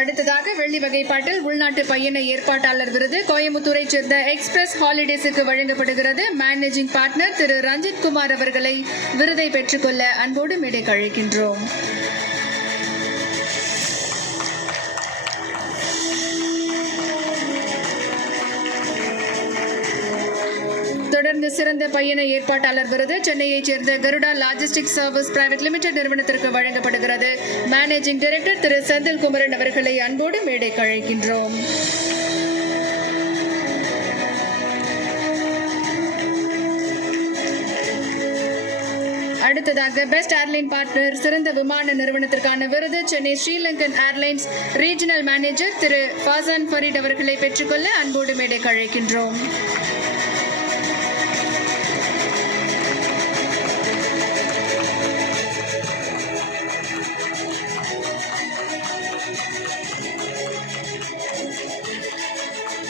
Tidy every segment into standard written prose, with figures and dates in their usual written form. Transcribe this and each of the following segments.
அடுத்ததாக வெள்ளி வகைப்பாட்டில் உள்நாட்டு பயண ஏற்பாட்டாளர் விருது கோயம்புத்தூரைச் சேர்ந்த எக்ஸ்பிரஸ் ஹாலிடேஸுக்கு வழங்கப்படுகிறது. மேனேஜிங் பார்ட்னர் திரு ரஞ்சித் குமார் அவர்களை விருதை பெற்றுக்கொள்ள அன்போடு மேடைக்கு அழைக்கின்றோம். தொடர்ந்து சிறந்த பயண ஏற்பாட்டாளர் விருது சென்னையைச் சேர்ந்த Garuda logistic service private limited நிறுவனத்திற்கு வழங்கப்படுகிறது. மேனேஜிங் டைரக்டர் திரு செந்தில்குமரன் அவர்களை அன்போடு மேடைக்கு அழைக்கின்றோம். அடுத்ததாக பெஸ்ட் ஏர்லைன் பார்ட்னர் சிறந்த விமான நிறுவனத்திற்கான விருது Chennai SriLankan Airlines regional manager திரு ஃபாசான் ஃபரீட் அவர்களை பெற்றுக்கொள்ள அன்போடு மேடைக்கு அழைக்கின்றோம்.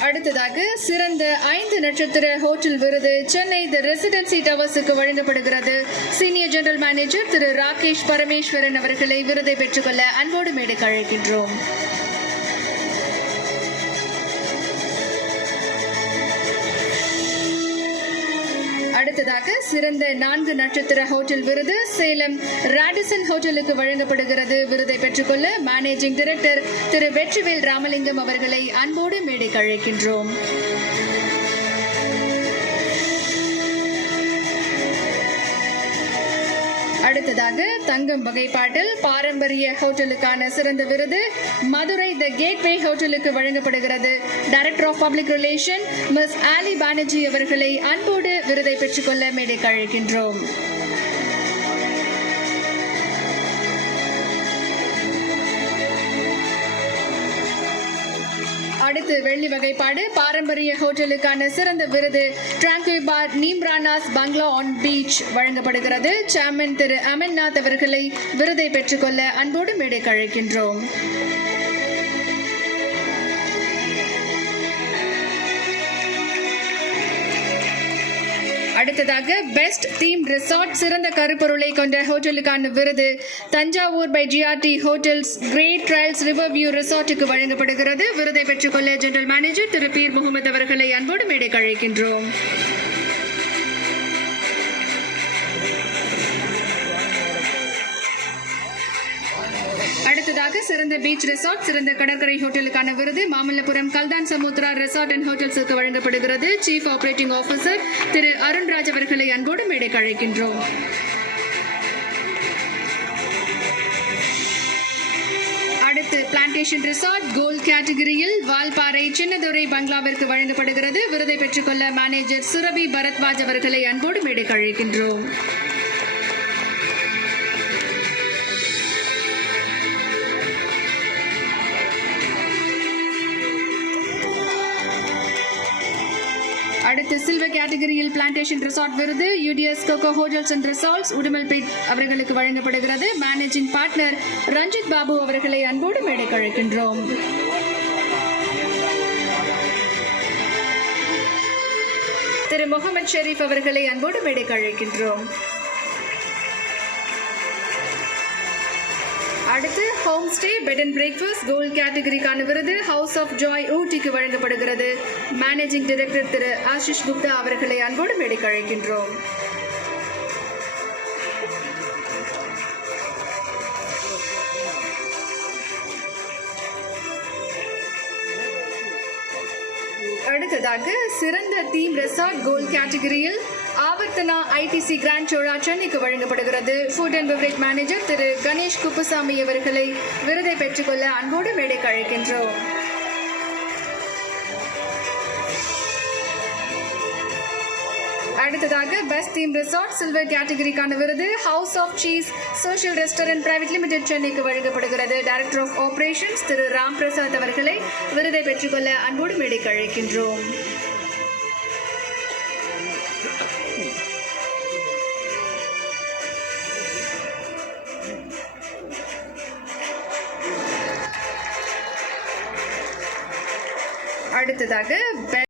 அடுத்ததாக சிறந்த 5 நட்சத்திர ஹோட்டல் விருது சென்னை தி ரெசிடென்சி டவர்ஸுக்கு வழங்கப்படுகிறது. சீனியர் ஜெனரல் மேனேஜர் திரு ராகேஷ் பரமேஸ்வரன் அவர்களை விருதை பெற்றுக்கொள்ள அன்போடு மேடைக்கு அழைக்கின்றோம். அடுத்ததாக சிறந்த 4 நட்சத்திர ஹோட்டல் விருது சேலம் ராடிசன் ஹோட்டலுக்கு வழங்கப்படுகிறது. விருதை பெற்றுக்கொள்ள மேனேஜிங் டைரக்டர் திரு வெற்றிவேல் ராமலிங்கம் அவர்களை அன்போடு மேடைக்கு அழைக்கின்றோம். அடுத்ததாக தங்கம் வகைப்பாட்டில் பாரம்பரிய ஹோட்டலுக்கான சிறந்த விருது மதுரை த கேட்வே ஹோட்டலுக்கு வழங்கப்படுகிறது. Director of public relation miss Ali Banerjee அவர்களை அன்போடு விருதை பெற்றுக்கொள்ள மேடைக்கு அழைக்கின்றோம். அடுத்து வெள்ளி வகைப்பாடு பாரம்பரிய ஹோட்டலுக்கான சிறந்த விருது டிராங்குய் பார் நீம்ரானாஸ் பங்களா ஆன் பீச் வழங்கப்படுகிறது. சேர்மன் திரு அமன்நாத் அவர்களை விருதை பெற்றுக்கொள்ள அன்போடு மேடைக்கு அழைக்கின்றோம். அடுத்ததாக பெஸ்ட் தீம் ரிசார்ட் சிறந்த கருப்பொருளை கொண்ட ஹோட்டலுக்கான விருது Thanjavur by GRT Hotels Great Trails River View ரிசார்ட்டுக்கு வழங்கப்படுகிறது. விருதை பெற்றுக்கொள்ள ஜெனரல் மேனேஜர் திரு பீர் முகமது அவர்களை அன்போடு மேடைக்கு அழைக்கின்றோம். அடுத்ததாக சிறந்த பீச் ரிசார்ட் சிறந்த கடற்கரை ஹோட்டலுக்கான விருது மாமல்லபுரம் கல்தான் சமுத்ரா ரிசார்ட் அண்ட் ஹோட்டல்ஸுக்கு வழங்கப்படுகிறது. சீஃப் ஆபரேட்டிங் ஆபீசர் திரு அருண்ராஜ் அவர்களை அன்போடு மேடைக்கு அழைக்கின்றோம். அடுத்து பிளான்டேஷன் ரிசார்ட் கோல்ட் கேட்டகரியில் வால்பாறை சின்னதுரை பங்களாவிற்கு வழங்கப்படுகிறது. விருதை பெற்றுக்கொள்ள மேனேஜர் சுரபி பரத்வாஜ் அவர்களை அன்போடு மேடைக்கு அழைக்கின்றோம். அடுத்து சில்வர் கேட்டகரியில் பிளான்டேஷன் ரிசார்ட் விருது UTS coco hotels and resorts Udumalpet அவர்களுக்கு வழங்கப்படுகிறது. மேனேஜிங் பார்ட்னர் ரஞ்சித் பாபு அவர்களை அன்போடு மேடைக்கு அழைக்கின்றோம். திரு முகமது ஷெரீப் அவர்களை அன்போடு மேடைக்கு அழைக்கின்றோம். அடுத்து home stay bed and breakfast gold கேட்டகரிக்கான விருது ஹவுஸ் ஆஃப் ஜாய் ஊட்டிக்கு வழங்கப்படுகிறது. மேனேஜிங் டைரக்டர் திரு ஆஷிஷ் குப்தா அவர்களை அன்போடு மேடைக்கு அழைக்கின்றோம். அடுத்ததாக சிறந்த தீம் ரெசார்ட் கோல்ட் கேட்டகரியில் ஆவர்த்தனா ஐடிசி கிராண்ட் சோழா சென்னைக்கு வழங்கப்படுகிறது. ஃபுட் அண்ட் பெவரேஜ் மேனேஜர் திரு கணேஷ் குப்புசாமி அவர்களை விருதை பெற்றுக்கொள்ள அன்போடு மேடைக்கு அழைக்கின்றோம். அடுத்ததாக பெஸ்ட் தீம் ரிசார்ட் சில்வர் கேட்டகரிக்கான விருது house of seas social restaurant private limited சென்னைக்கு வழங்கப்படுகிறது. டைரக்டர் ஆஃப் ஆபரேஷன்ஸ் திரு ராம் பிரசாத் அவர்களை விருதை பெற்றுக்கொள்ள அன்போடு மேடைக்கு அழைக்கின்றோம். அடுத்ததாக